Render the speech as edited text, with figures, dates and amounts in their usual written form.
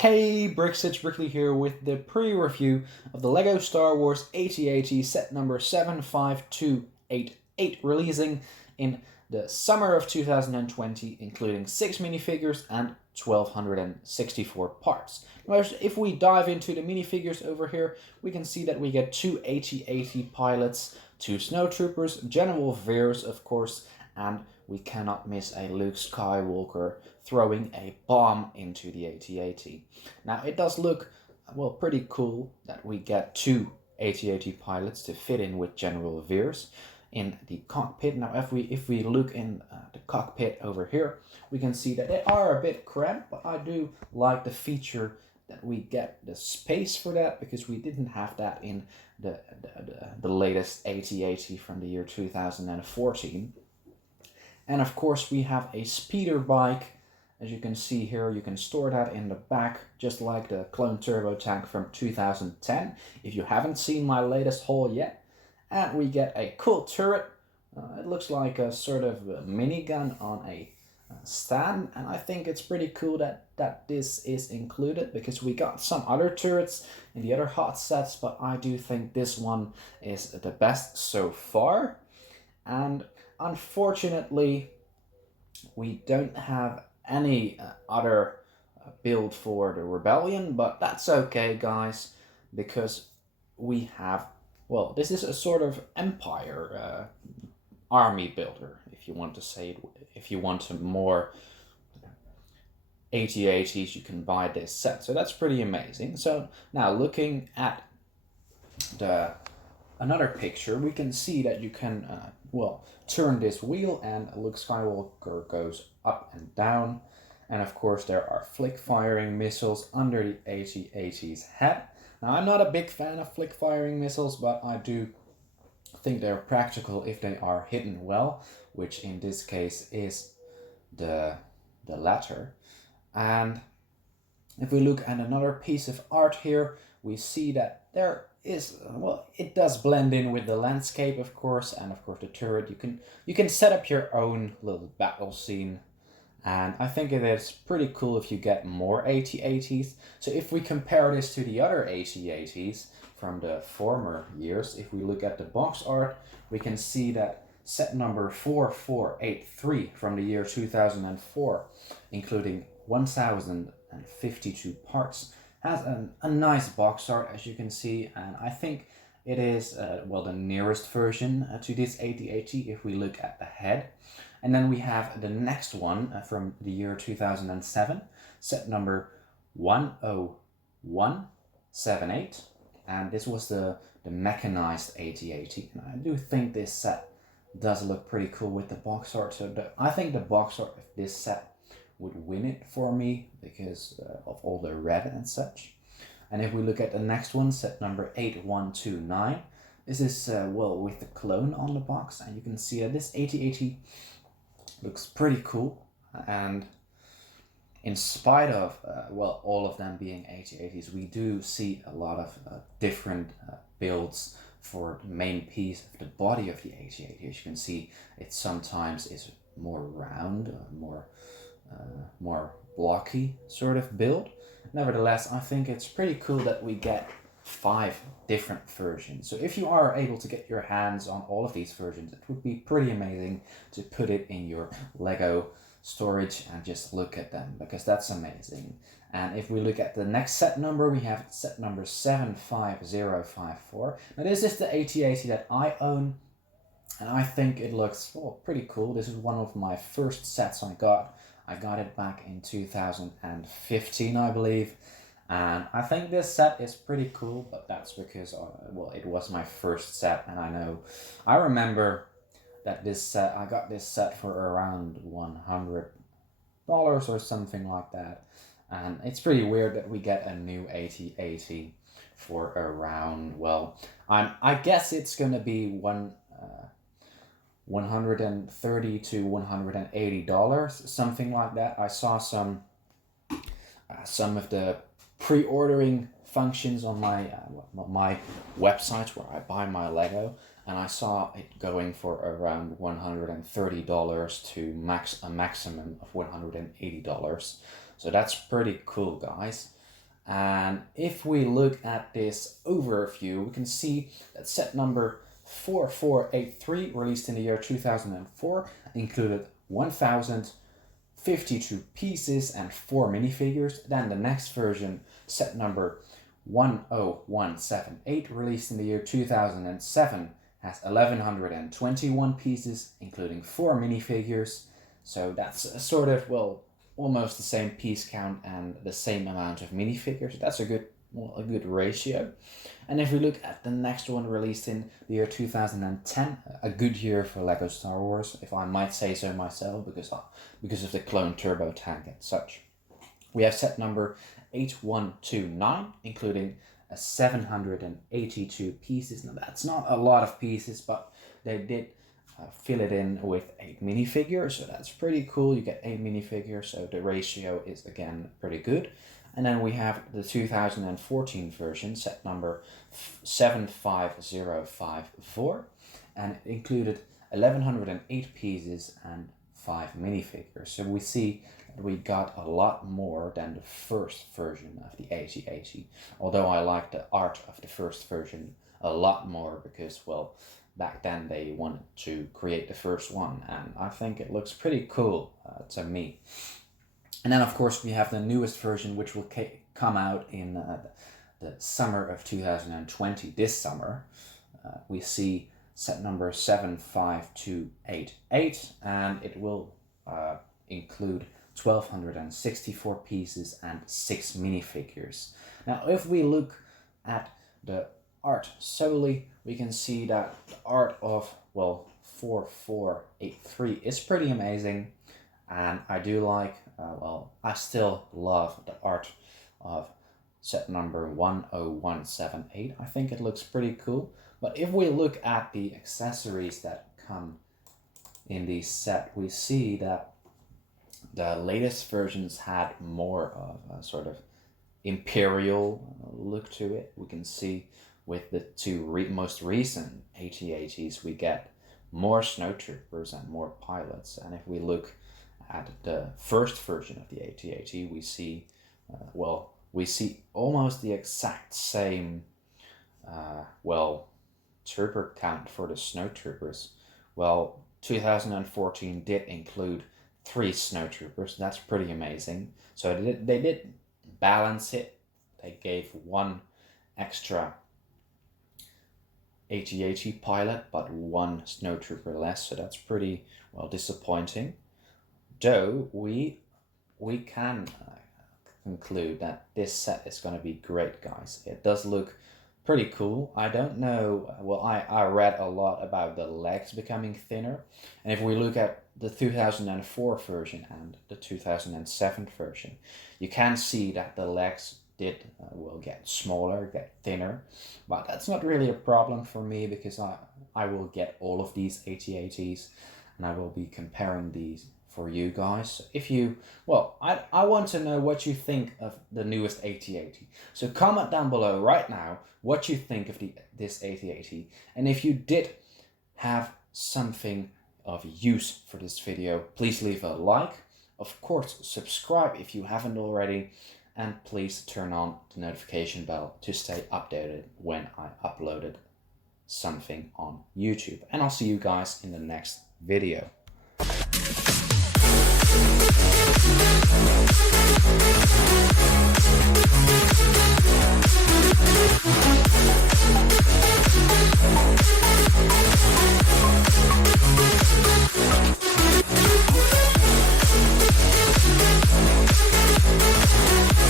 Hey, BrickLi here with the pre-review of the LEGO Star Wars AT-AT set number 75288, releasing in the summer of 2020, including 6 minifigures and 1,264 parts. Now, if we dive into the minifigures over here, we can see that we get 2 AT-AT pilots, 2 snowtroopers, General Veers, of course, and we cannot miss a Luke Skywalker throwing a bomb into the AT-AT. Now, it does look, well, pretty cool that we get 2 AT-AT pilots to fit in with General Veers in the cockpit. Now, if we look in the cockpit over here, we can see that they are a bit cramped, but I do like the feature that we get the space for that, because we didn't have that in the latest AT-AT from the year 2014. And of course we have a speeder bike. As you can see here, you can store that in the back, just like the clone turbo tank from 2010, if you haven't seen my latest haul yet. And we get a cool turret. It looks like a sort of a minigun on a stand, and I think it's pretty cool that this is included, because we got some other turrets in the other hot sets, but I do think this one is the best so far. And unfortunately, we don't have any other build for the Rebellion, but that's okay, guys, because we have, well, this is a sort of Empire army builder, if you want to say it. If you want some more AT-ATs, you can buy this set, so that's pretty amazing. So now, looking at another picture, we can see that you can well, turn this wheel and Luke Skywalker goes up and down. And of course there are flick firing missiles under the AT-AT's head. Now, I'm not a big fan of flick firing missiles, but I do think they're practical if they are hidden well, which in this case is the latter. And if we look at another piece of art here, we see that there is, well, it does blend in with the landscape, of course, and of course the turret. You can set up your own little battle scene, and I think it is pretty cool if you get more AT-ATs. So if we compare this to the other AT-ATs from the former years, if we look at the box art, we can see that set number 4483 from the year 2004, including 1,052 parts, has a nice box art, as you can see, and I think it is, well, the nearest version to this AT-AT if we look at the head. And then we have the next one from the year 2007, set number 10178, and this was the mechanized AT-AT, and I do think this set does look pretty cool with the box art. So I think the box art of this set would win it for me because of all the red and such. And if we look at the next one, set number 8129, this is, well, with the clone on the box, and you can see that this AT-AT looks pretty cool. And in spite of, well, all of them being AT-ATs, we do see a lot of different builds for the main piece of the body of the AT-AT. As you can see, it sometimes is more round, more blocky sort of build. Nevertheless, I think it's pretty cool that we get 5 different versions. So if you are able to get your hands on all of these versions, it would be pretty amazing to put it in your Lego storage and just look at them, because that's amazing. And if we look at the next set number, we have set number 75054. Now, this is the AT-AT that I own, and I think it looks, well, pretty cool. This is one of my first sets I got. I got it back in 2015, I believe. And I think this set is pretty cool, but that's because, well, it was my first set, and I remember that this set, I got this set for around $100 or something like that. And it's pretty weird that we get a new AT-AT for around, well, I guess it's gonna be $130 to $180, something like that. I saw some of the pre-ordering functions on my website where I buy my Lego, and I saw it going for around $130 to a maximum of $180. So that's pretty cool, guys. And if we look at this overview, we can see that set number 4483, released in the year 2004, included 1,052 pieces and 4 minifigures. Then the next version, set number 10178, released in the year 2007, has 1,121 pieces, including 4 minifigures. So that's a sort of, well, almost the same piece count and the same amount of minifigures. That's a good ratio. And if we look at the next one, released in the year 2010, a good year for LEGO Star Wars, if I might say so myself, because of the clone turbo tank and such. We have set number 8129, including 782 pieces. Now that's not a lot of pieces, but they did fill it in with 8 minifigures, so that's pretty cool. You get 8 minifigures, so the ratio is again pretty good. And then we have the 2014 version, set number 75054, and it included 1,108 pieces and 5 minifigures. So we see that we got a lot more than the first version of the AT-AT, although I like the art of the first version a lot more because, well, back then they wanted to create the first one, and I think it looks pretty cool to me. And then of course we have the newest version, which will come out in the summer of 2020, this summer. We see set number 75288, and it will include 1,264 pieces and 6 minifigures. Now if we look at the art solely, we can see that the art of, well, 4483 is pretty amazing, and I do like, well, I still love the art of set number 10178. I think it looks pretty cool. But if we look at the accessories that come in the set, we see that the latest versions had more of a sort of imperial look to it. We can see with the two most recent AT-ATs, we get more snowtroopers and more pilots. And if we look at the first version of the AT-AT, we see, well, we see almost the exact same, well, trooper count for the snowtroopers. Well, 2014 did include 3 snowtroopers. That's pretty amazing. So they did balance it. They gave 1 extra AT-AT pilot, but 1 snowtrooper less, so that's pretty, well, disappointing. Though we can conclude that this set is going to be great, guys. It does look pretty cool. I don't know, well, I read a lot about the legs becoming thinner, and if we look at the 2004 version and the 2007 version, you can see that the legs will get smaller, get thinner, but that's not really a problem for me because I will get all of these AT-ATs and I will be comparing these for you guys. If you, well, I want to know what you think of the newest AT-AT. So comment down below right now what you think of this AT-AT, and if you did have something of use for this video, please leave a like. Of course, subscribe if you haven't already, and please turn on the notification bell to stay updated when I uploaded something on YouTube. And I'll see you guys in the next video.